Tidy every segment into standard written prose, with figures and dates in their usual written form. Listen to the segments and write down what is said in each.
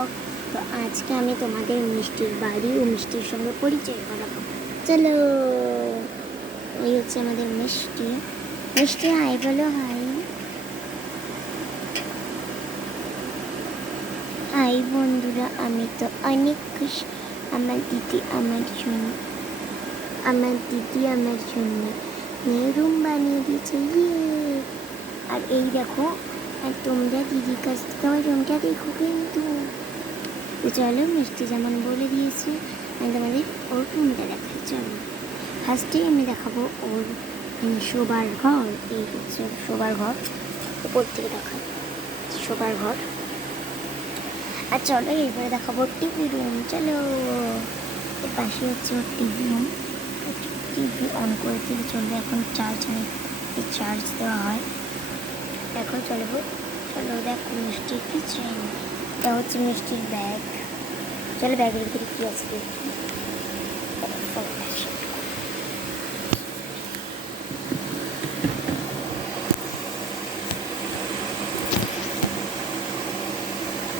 Blog. তো আজকে আমি তোমাদের মিষ্টির বাড়ি ও মিষ্টির সঙ্গে পরিচয় করাবো। চলো, ওই হচ্ছে আমাদের মিষ্টি। মিষ্টি হাই বলো, হাই। হাই বন্ধুরা, আমি তো অনেক খুশি। আমার দিদি আমার জন্য রুম বানিয়ে দিয়েছে, আর এই দেখো, আর তোমরা দিদির কাছ থেকে আমার রুমটা দেখো কিন্তু। তো চলো, মিষ্টি যেমন বলে দিয়েছে আমি তোমাদের ওর রুমটা দেখাই। চলো, ফার্স্টেই আমি দেখাবো ওর শোবার ঘর। এই হচ্ছে শোবার ঘর, উপর থেকে দেখাই শোবার ঘর। আর চলো এরপরে দেখাবো টিভি রুম। চলো, এর পাশে হচ্ছে ওর টিভি রুম। টিভি অন করে দিলে চলবে, এখন চার্জ নেই, চার্জ দেওয়া হয় এখন। চলো দেখো মিষ্টির কিচেন। এটা হচ্ছে মিষ্টির ব্যাগ। চলো ব্যাগের ভিতরে কী আছে দেখি।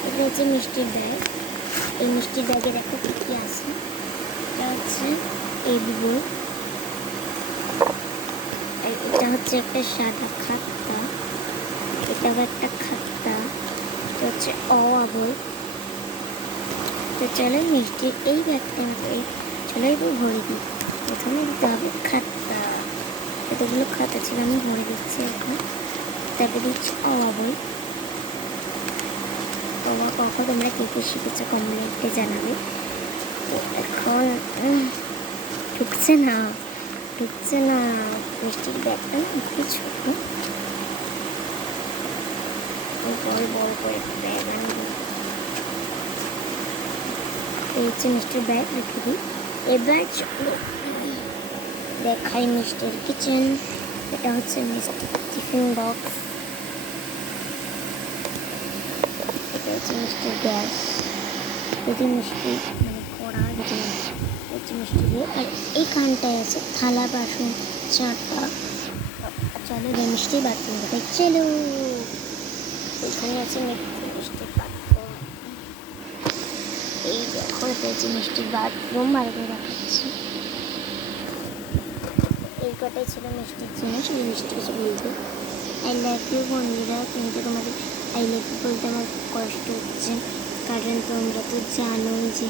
এটা হচ্ছে মিষ্টির ব্যাগ। এই মিষ্টির ব্যাগে দেখো কী কী আছে। এটা হচ্ছে এগুলো, আর এটা হচ্ছে একটা সাদা খাতা, এটাও একটা খাতা। এটা হচ্ছে বই। তো চলো মিষ্টির এই ব্যাগটা চলো এবার ভরে দিই। প্রথমে দিতে হবে খাতা, এতগুলো খাতা ছিল আমি ভরে দিচ্ছি এখন। তারপরে দিচ্ছি বই। কখন তোমরা কে কে শিখেছো কমেন্টে জানাবে। তো এখন ঢুকছে না মিষ্টির ব্যাগটা না খুবই ছোট, বল করে ব্যাগ আনবো। এই হচ্ছে মিষ্টির ব্যাগ, রেখে দিই। এবার চলো দেখাই মিষ্টির কিচেন। এটা হচ্ছে মিষ্টির টিফিন বক্স। এটা হচ্ছে মিষ্টির গ্যাস, যদি মিষ্টি কড়া যেটা হচ্ছে মিষ্টি দিয়ে। আর এইখানটায় আছে থালা বাসন চাপা। চলো মিষ্টির বাথরুম দেখাই। চলো, এখানে আছে মিষ্টির পাত্র। এই দেখো, এটা হচ্ছে মিষ্টির বাথরুম, ভালো করে দেখাচ্ছি। এই কটাই ছিল মিষ্টির জিনিস। এই মিষ্টি কিছু বলতে আই লাভ ইউ বন্ধুরা, কিন্তু তোমাদের আই লাভ ইউ বলতে আমার খুব কষ্ট হচ্ছে, কারণ তোমরা তো জানোই যে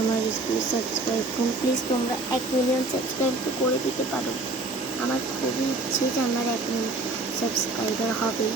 আমার স্কুলে সাবস্ক্রাইব করুন। প্লিজ তোমরা 1 মিলিয়ন সাবস্ক্রাইব তো করে দিতে পারো। আমার খুবই ইচ্ছে যে আমার 1 মিলিয়ন সাবস্ক্রাইবার হবে।